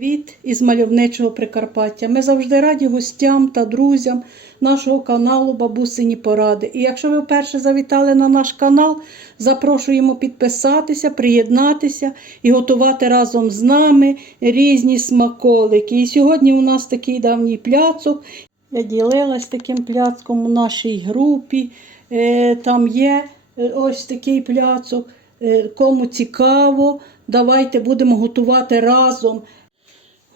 Привіт із мальовничого Прикарпаття. Ми завжди раді гостям та друзям нашого каналу Бабусині Поради. І якщо ви вперше завітали на наш канал, запрошуємо підписатися, приєднатися і готувати разом з нами різні смаколики. І сьогодні у нас такий давній пляцок. Я ділилась таким пляцком у нашій групі. Е, Там є е, ось такий пляцок. Е, Кому цікаво, давайте будемо готувати разом.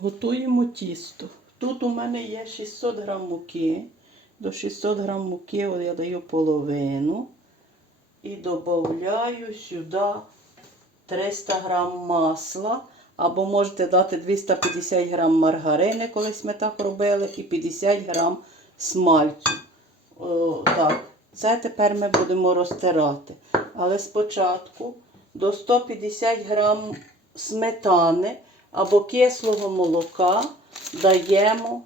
Готуємо тісто. Тут у мене є 600 грам муки. До 600 грам муки я даю половину. І додаю сюди 300 грам масла. Або можете дати 250 грам маргарини, колись ми так робили, і 50 грам смальцю. О, так, це тепер ми будемо розтирати. Але спочатку до 150 грам сметани або кислого молока даємо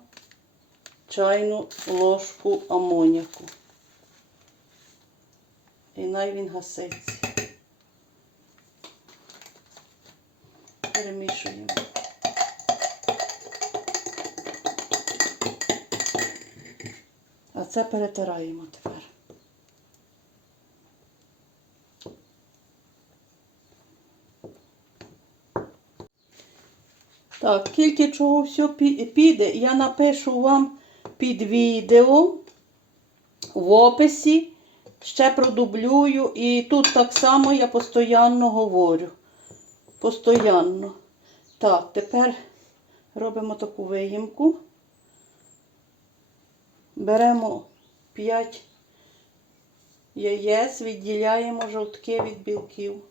чайну ложку амоніку. І най він гаситься. Перемішуємо. А це перетираємо тепер. Так, тільки чого все піде, я напишу вам під відео в описі, ще продублюю, і тут так само я постійно говорю. Постоянно. Так, тепер робимо таку виїмку. Беремо 5 яєць, відділяємо жовтки від білків.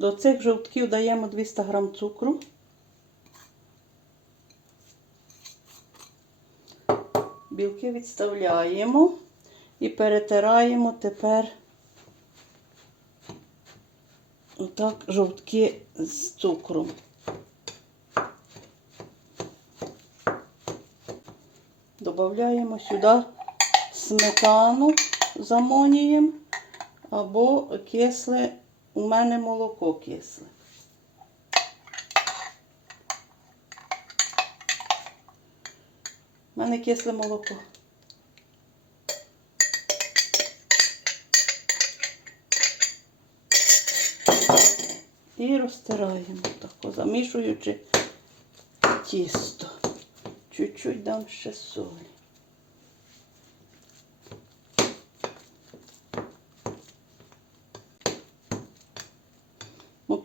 До цих жовтків даємо 200 г цукру. Білки відставляємо і перетираємо тепер отак жовтки з цукром. Додаємо сюди сметану з амонієм або кисле, у мене молоко кисле. У мене кисле молоко. І розтираємо тако, замішуючи тісто. Чуть-чуть дам ще солі.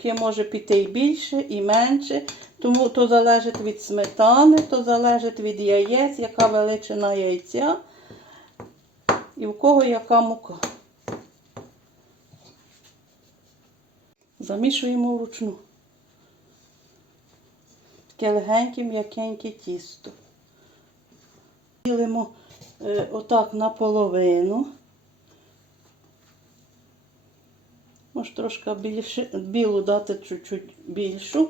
Муки може піти і більше, і менше, тому то залежить від сметани, то залежить від яєць, яка величина яйця і в кого яка мука. Замішуємо вручну. Таке легеньке, м'якеньке тісто. Ділимо е, отак наполовину. Може трошки більше, білу дати чуть-чуть більшу.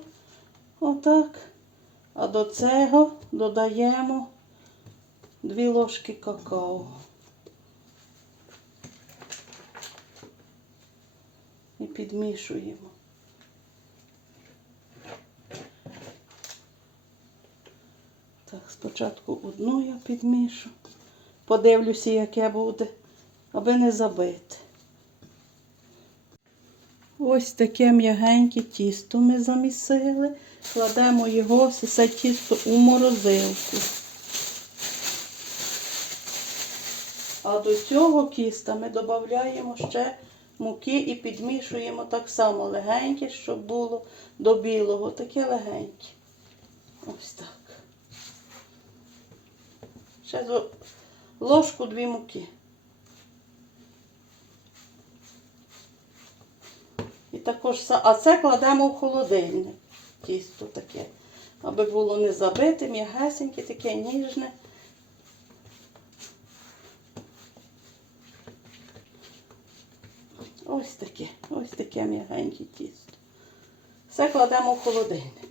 Отак. А до цього додаємо 2 ложки какао. І підмішуємо. Так, спочатку одну я підмішу. Подивлюся, яке буде, аби не забити. Ось таке м'ягеньке тісто ми замісили. Кладемо його, все тісто у морозилку. А до цього кіста ми додаємо ще муки і підмішуємо так само легеньке, щоб було до білого. Таке легеньке. Ось так. Ще ложку дві муки. Також, а це кладемо в холодильник. Тісто таке. Аби було не забите, м'ягесеньке, таке ніжне. Ось таке, ось таке м'ягеньке тісто. Все кладемо в холодильник.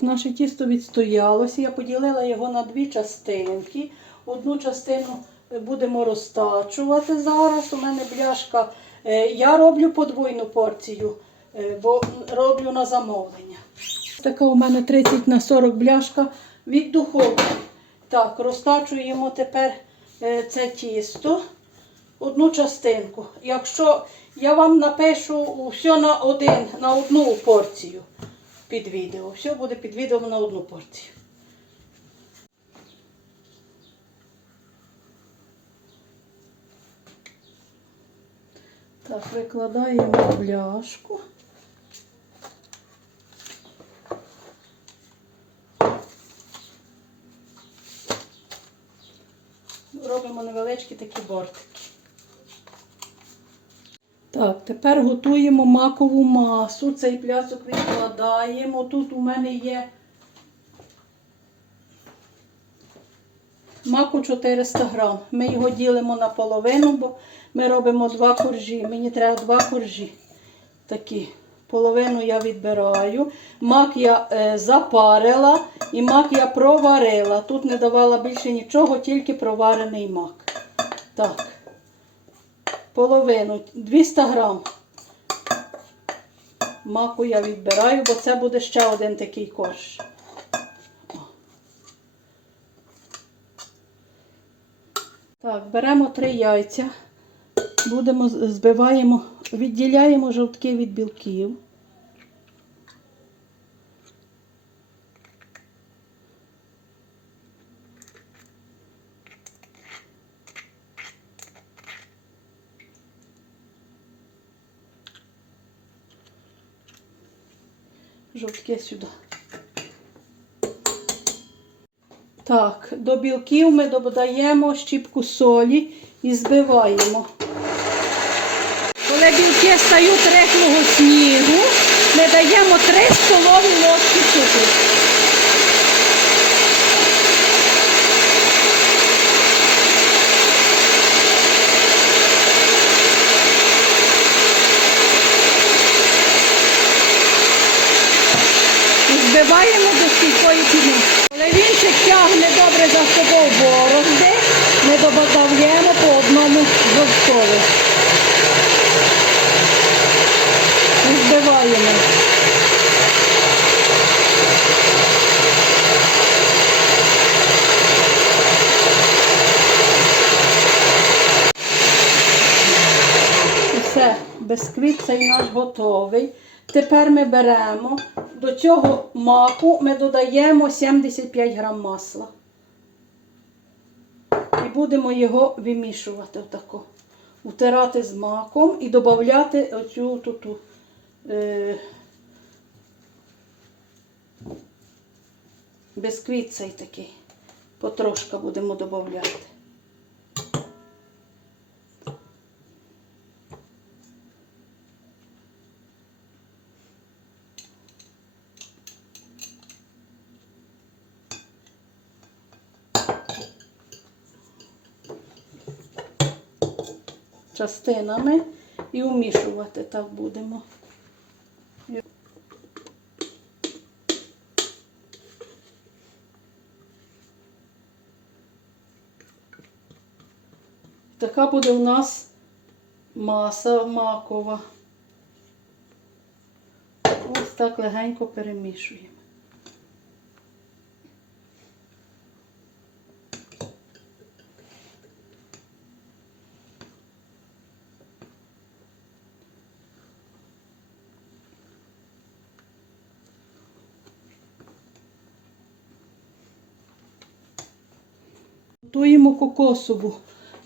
наше тісто відстоялося. Я поділила його на дві частинки. Одну частину будемо розтачувати зараз. У мене бляшка. Е, Я роблю подвойну порцію, е, бо роблю на замовлення. Така у мене 30 на 40 бляшка від духовки. Так, розтачуємо тепер е, це тісто одну частинку. Якщо я вам напишу все на один, на одну порцію під відео. Все буде під відео на одну порцію. Так, викладаємо бляшку. Робимо невеличкі такі бортики. Так, тепер готуємо макову масу. Цей плясок відкладаємо. Тут у мене є маку 400 грам. Ми його ділимо на половину, бо ми робимо два коржі. Мені треба два коржі. Такі. Половину я відбираю. Мак я е, запарила і мак я проварила. Тут не давала більше нічого, тільки проварений мак. Так половину 200 грам маку я відбираю, бо це буде ще один такий корж. Так, беремо три яйця, будемо збиваємо, відділяємо жовтки від білків. жовтки сюди. Так, до білків ми додаємо щіпку солі і збиваємо. Коли білки стають рихлого снігу, ми даємо 3 столові ложки цукру. Збиваємо до стійкої піни. Коли вінчик добре за собою борозди, не додаємо по одному жовткові. І збиваємо. І Все, бисквіт цей наш готовий. Тепер ми беремо до цього маку ми додаємо 75 грам масла. І будемо його вимішувати отако. Утирати з маком і додати оцю туту. Е, бисквіт цей такий. Потрошка будемо додати. Частинами і умішувати так будемо. Така буде у нас маса макова. Ось так легенько перемішуємо. Готуємо кокосову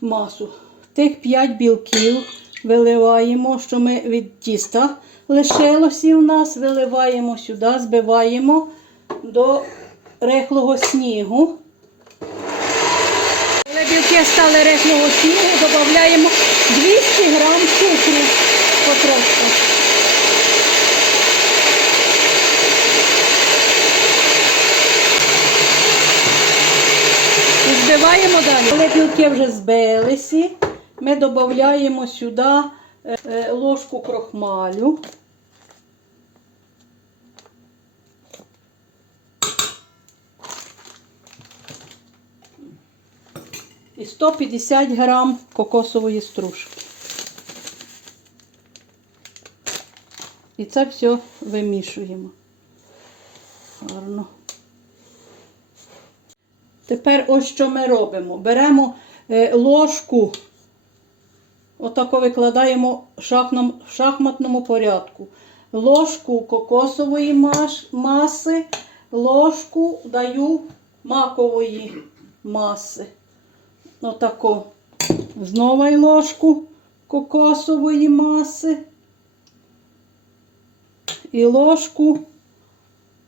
масу. Тих 5 білків виливаємо, що ми від тіста лишилося у нас, виливаємо сюди, збиваємо до рихлого снігу. Коли білки стали рихлого снігу, додаємо 200 грам цукру потрошку. Заливаємо далі. Коли білки вже збилися, ми додаємо сюди е, е, ложку крохмалю. І 150 грам кокосової стружки. І це все вимішуємо. Гарно. Тепер ось що ми робимо. Беремо е, ложку, отако викладаємо в шахматному порядку. Ложку кокосової маси, ложку даю макової маси. Отако. Знову й ложку кокосової маси. І ложку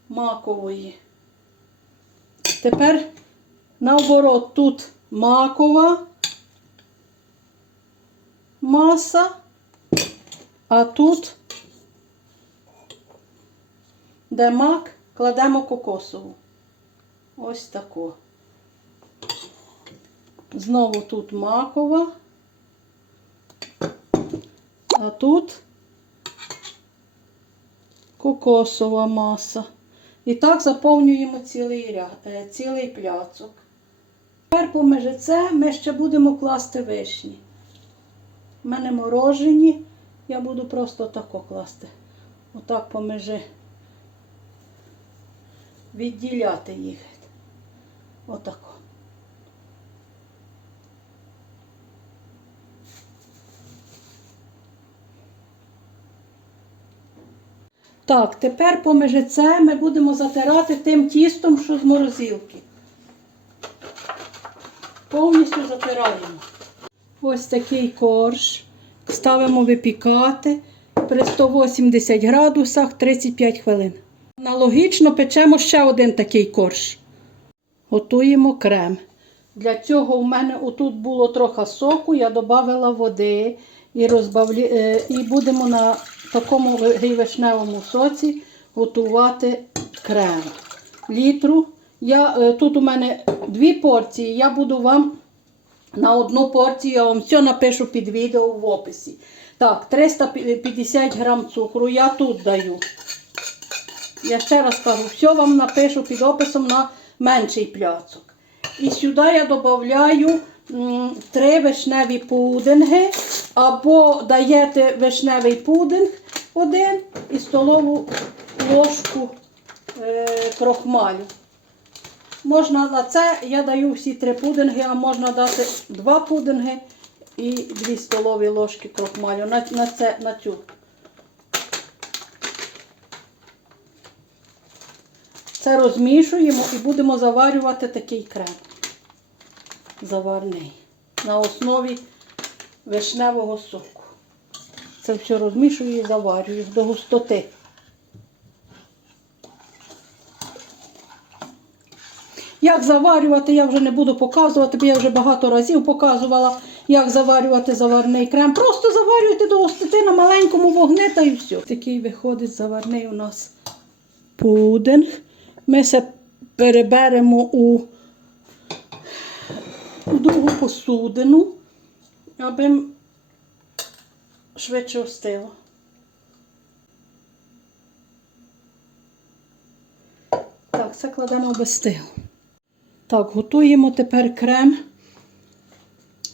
макової. Тепер наоборот тут макова маса, а тут, де мак, кладемо кокосову. Ось таку. Знову тут макова, а тут кокосова маса. І так заповнюємо цілий, ряд, е, цілий пляцок. Тепер поміж це ми ще будемо класти вишні. У мене морожені, я буду просто тако класти. Отак поміж відділяти їх. Отако. Так, тепер поміж це ми будемо затирати тим тістом, що з морозилки. Повністю затираємо. Ось такий корж. Ставимо випікати при 180 градусах 35 хвилин. Аналогічно печемо ще один такий корж. Готуємо крем. Для цього в мене отут було трохи соку, я додала води і, розбавлі... е, і будемо на такому ви- вишневому соці готувати крем. Літру. Я, е, тут у мене дві порції, я буду вам на одну порцію, я вам все напишу під відео в описі. Так, 350 грам цукру я тут даю. Я ще раз кажу, все вам напишу під описом на менший пляцок. І сюди я додаю три вишневі пудинги, або даєте вишневий пудинг один і столову ложку е, крохмалю. Можна на це, я даю всі три пудинги, а можна дати два пудинги і дві столові ложки крохмалю на, на, це, на цю. Це розмішуємо і будемо заварювати такий крем. Заварний. На основі вишневого соку. Це все розмішую і заварюю до густоти. Як заварювати, я вже не буду показувати, бо я вже багато разів показувала, як заварювати заварний крем. Просто заварюйте до густоти на маленькому вогні та і все. Такий виходить заварний у нас пудинг. Ми це переберемо у, другу посудину, аби швидше остило. Так, це кладемо без стигу. Так, готуємо тепер крем.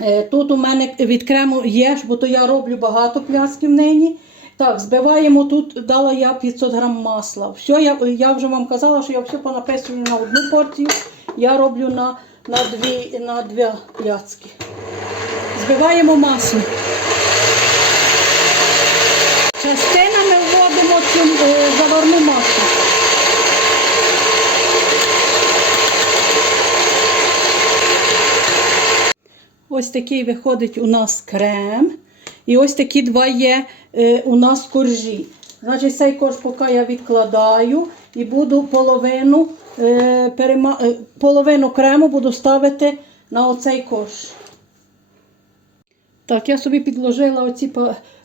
Е, Тут у мене від крему є, бо то я роблю багато плясків нині. Так, збиваємо тут, дала я 500 грам масла. Все, я, я вже вам казала, що я все понаписую на одну порцію. Я роблю на, на, дві, на дві пляцки. Збиваємо масло. Частинами вводимо цю е, заварну масу. Ось такий виходить у нас крем. І ось такі два є е, у нас коржі. Значить, цей корж поки я відкладаю і буду половину, е, перема... е, половину крему буду ставити на оцей корж. Так, я собі підложила оці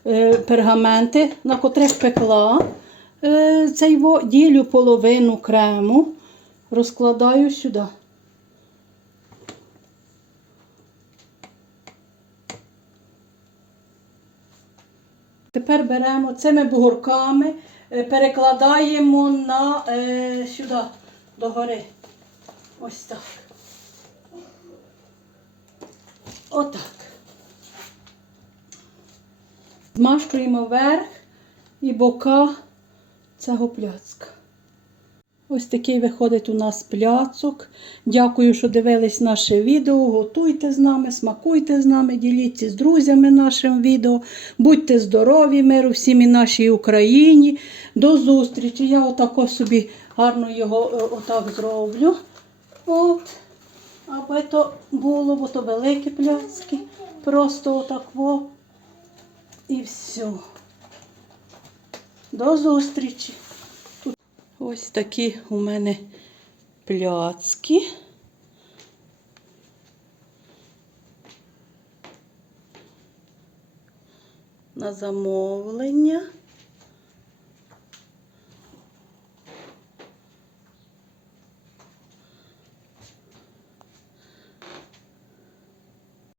е, пергаменти, на котрих пекла е, цей ділю половину крему, розкладаю сюди. Тепер беремо цими бугорками, е, перекладаємо на, е, сюди, догори. Ось так. Отак. Змащуємо верх і бока цього пляцка. Ось такий виходить у нас пляцок. Дякую, що дивились наше відео. Готуйте з нами, смакуйте з нами, діліться з друзями нашим відео. Будьте здорові, миру всім і нашій Україні. До зустрічі. Я отако собі гарно його е, отак зроблю. От. Аби то було, бо то великі пляцки. Просто отак. І все. До зустрічі. Ось такі у мене пляцки. На замовлення.